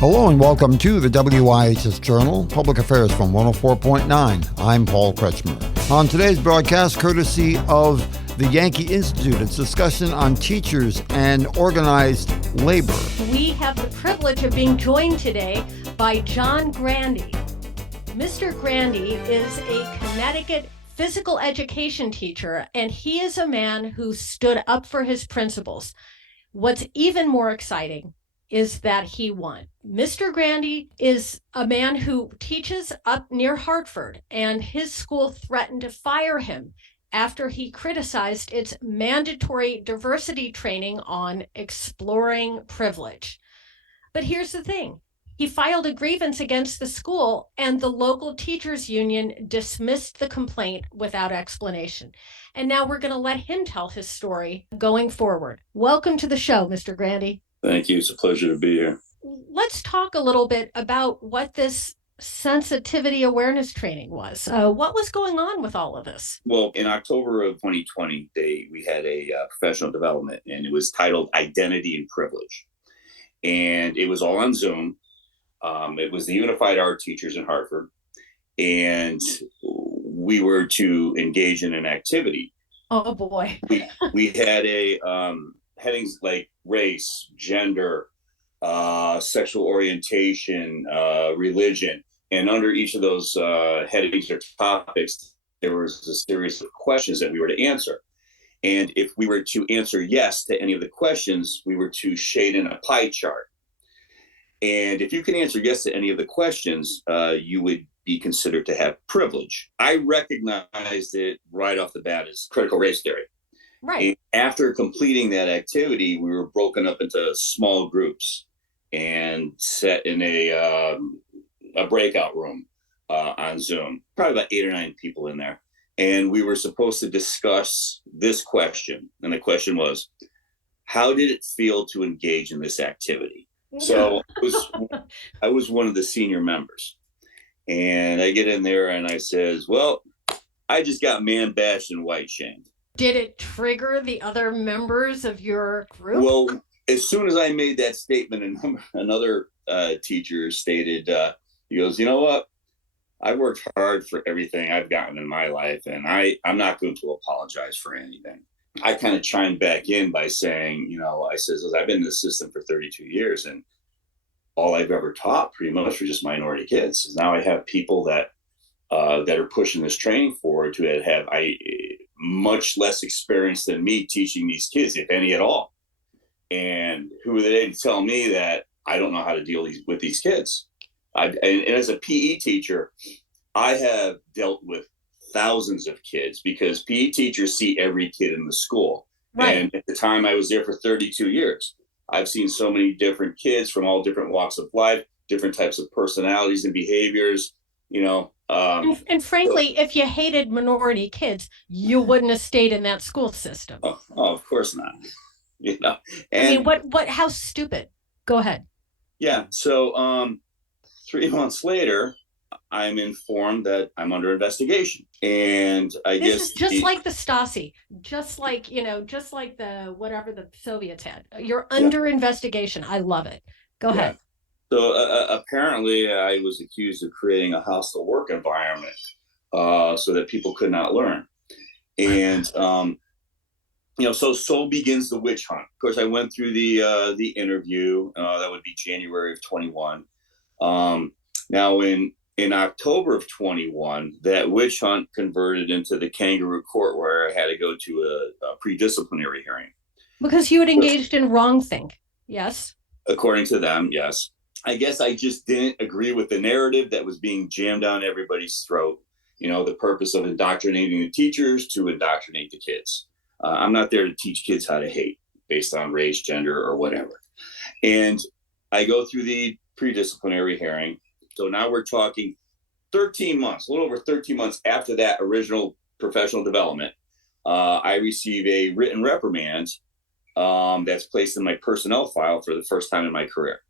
Hello and welcome to the WIHS Journal, Public Affairs from 104.9. I'm Paul Kretschmer. On today's broadcast, courtesy of the Yankee Institute, it's discussion on teachers and organized labor. We have the privilege of being joined today by John Grandy. Mr. Grandy is a Connecticut physical education teacher, and he is a man who stood up for his principles. What's even more exciting is that he won. Mr. Grandy is a man who teaches up near Hartford, and his school threatened to fire him after he criticized its mandatory diversity training on exploring privilege. But here's the thing. He filed a grievance against the school, and the local teachers union dismissed the complaint without explanation. And now we're going to let him tell his story going forward. Welcome to the show, Mr. Grandy. Thank you. It's a pleasure to be here. Let's talk a little bit about what this sensitivity awareness training was. What was going on with all of this? Well, in October of 2020, we had a professional development, and it was titled Identity and Privilege. And it was all on Zoom. It was the Unified Art Teachers in Hartford. And we were to engage in an activity. Oh, boy. we had headings like race, gender, sexual orientation, religion. And under each of those headings or topics, there was a series of questions that we were to answer. And if we were to answer yes to any of the questions, we were to shade in a pie chart. And if you can answer yes to any of the questions, you would be considered to have privilege. I recognized it right off the bat as critical race theory. Right. And after completing that activity, we were broken up into small groups and set in a breakout room on Zoom, probably about 8 or 9 people in there. And we were supposed to discuss this question. And the question was, how did it feel to engage in this activity? So I was one of the senior members. And I get in there and I says, well, I just got man bashed and white shamed. Did it trigger the other members of your group? Well, as soon as I made that statement, another teacher stated, he goes, you know what? I worked hard for everything I've gotten in my life, and I'm not going to apologize for anything. I kind of chimed back in by saying, I says, I've been in this system for 32 years, and all I've ever taught pretty much were just minority kids. Now I have people that are pushing this training forward to have much less experience than me teaching these kids, if any at all. And who are they to tell me that I don't know how to deal with these kids? And as a PE teacher, I have dealt with thousands of kids because PE teachers see every kid in the school. Right. And at the time I was there for 32 years, I've seen so many different kids from all different walks of life, different types of personalities and behaviors, And frankly, if you hated minority kids, you wouldn't have stayed in that school system. Oh, of course not. And how stupid. Go ahead. Yeah. So 3 months later, I'm informed that I'm under investigation. And This is just like the Stasi, just like the whatever the Soviets had. You're under investigation. I love it. Go ahead. So apparently I was accused of creating a hostile work environment so that people could not learn. And, so begins the witch hunt. Of course, I went through the interview. That would be January of 21. Now, in October of 21, that witch hunt converted into the kangaroo court where I had to go to a pre-disciplinary hearing. Because you had engaged in wrongthink, yes? According to them, yes. I guess I just didn't agree with the narrative that was being jammed down everybody's throat. The purpose of indoctrinating the teachers to indoctrinate the kids. I'm not there to teach kids how to hate based on race, gender, or whatever. And I go through the pre-disciplinary hearing. So now we're talking 13 months, a little over 13 months after that original professional development. I receive a written reprimand that's placed in my personnel file for the first time in my career.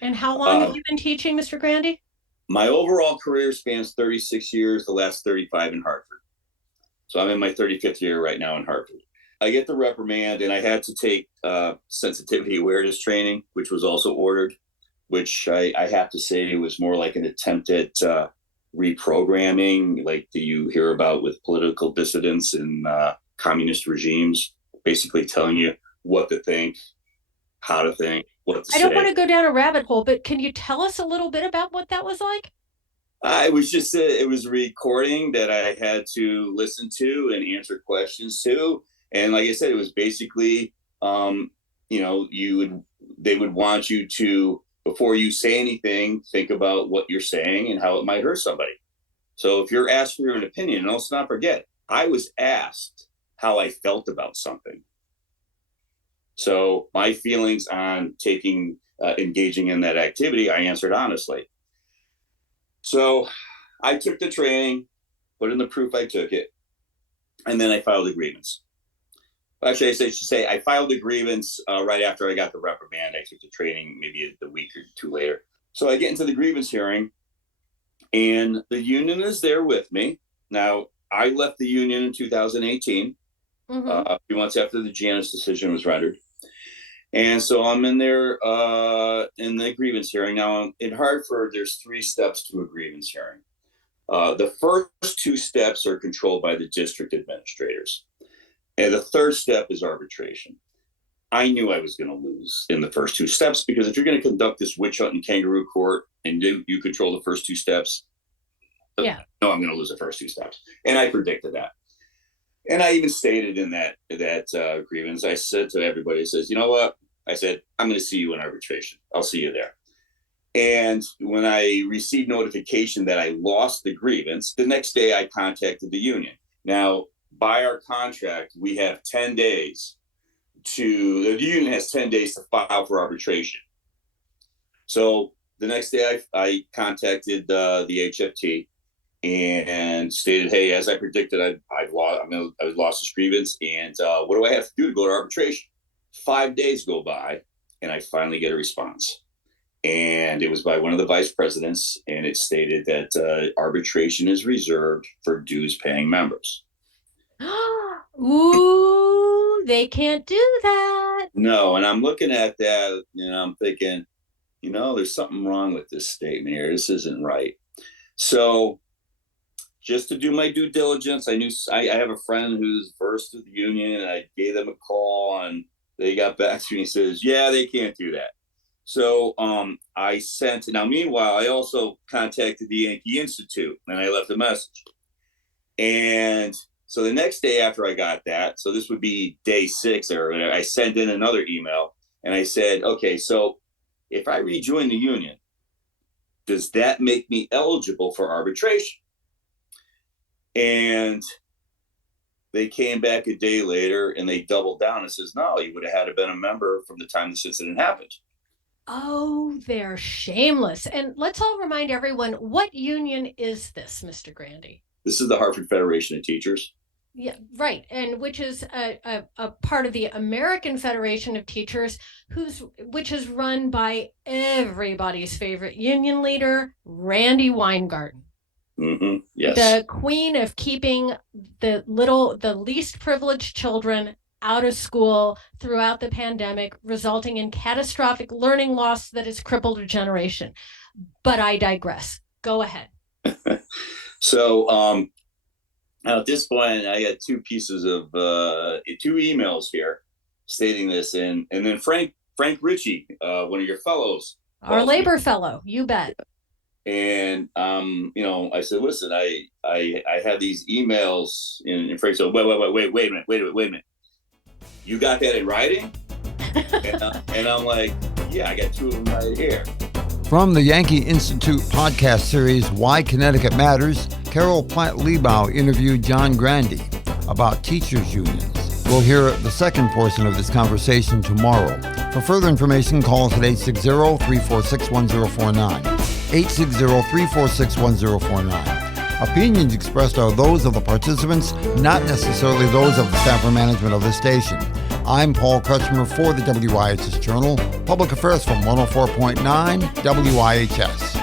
And how long have you been teaching, Mr. Grandy? My overall career spans 36 years, the last 35 in Hartford. So I'm in my 35th year right now in Hartford. I get the reprimand, and I had to take sensitivity awareness training, which was also ordered. which I have to say was more like an attempt at reprogramming, like that you hear about with political dissidents in communist regimes, basically telling you what to think, how to think, what to say. I don't want to go down a rabbit hole, but can you tell us a little bit about what that was like? It was just it was a recording that I had to listen to and answer questions to. And like I said, it was basically, they would want you to, before you say anything, think about what you're saying and how it might hurt somebody. So if you're asked for an opinion, and let's not forget, I was asked how I felt about something. So my feelings on engaging in that activity, I answered honestly. So I took the training, put in the proof I took it, and then I filed a grievance. Actually, I should say I filed a grievance right after I got the reprimand. I took the training maybe a week or two later. So I get into the grievance hearing, and the union is there with me. Now, I left the union in 2018, a few months after the Janus decision was rendered. And so I'm in there in the grievance hearing. Now, in Hartford, there's 3 steps to a grievance hearing. The first 2 steps are controlled by the district administrators. And the third step is arbitration. I knew I was going to lose in the first 2 steps, because if you're going to conduct this witch hunt and kangaroo court and you control the first 2 steps, I'm going to lose the first 2 steps. And I predicted that. And I even stated in that grievance, I said to everybody, I says, you know what? I said, I'm going to see you in arbitration. I'll see you there. And when I received notification that I lost the grievance, the next day I contacted the union. Now, by our contract, we have 10 days the union has 10 days to file for arbitration. So the next day I contacted the HFT and stated, hey, as I predicted, I lost this grievance, and what do I have to do to go to arbitration? 5 days go by, and I finally get a response. And it was by one of the vice presidents, and it stated that arbitration is reserved for dues-paying members. Ooh, they can't do that. No, and I'm looking at that, and I'm thinking, there's something wrong with this statement here. This isn't right. So just to do my due diligence, I knew I have a friend who's versed with the union, and I gave them a call, and they got back to me and says, yeah, they can't do that. So I sent, now meanwhile, I also contacted the Yankee Institute, and I left a message. And so the next day after I got that, so this would be day 6 or whatever, I sent in another email, and I said, okay, so if I rejoin the union, does that make me eligible for arbitration? And they came back a day later, and they doubled down and says, no, you would have had to been a member from the time this incident happened. Oh, they're shameless. And let's all remind everyone, what union is this, Mr. Grandy? This is the Hartford Federation of Teachers. Yeah, right. And which is a part of the American Federation of Teachers, which is run by everybody's favorite union leader, Randi Weingarten. Mm-hmm. Yes. The queen of keeping the least privileged children out of school throughout the pandemic, resulting in catastrophic learning loss that has crippled a generation. But I digress. Go ahead. So now at this point, I got 2 pieces of 2 emails here stating this, and then Frank Ritchie, one of your fellows, our labor fellow, you bet. And I said, listen, I have these emails, and Frank said, wait a minute. You got that in writing? and I'm like, yeah, I got 2 of them right here. From the Yankee Institute podcast series, Why Connecticut Matters, Carol Platt-Liebau interviewed John Grandy about teachers' unions. We'll hear the second portion of this conversation tomorrow. For further information, call us at 860-346-1049. 860-346-1049. Opinions expressed are those of the participants, not necessarily those of the staff or management of the station. I'm Paul Kretschmer for the WIHS Journal, Public Affairs from 104.9 WIHS.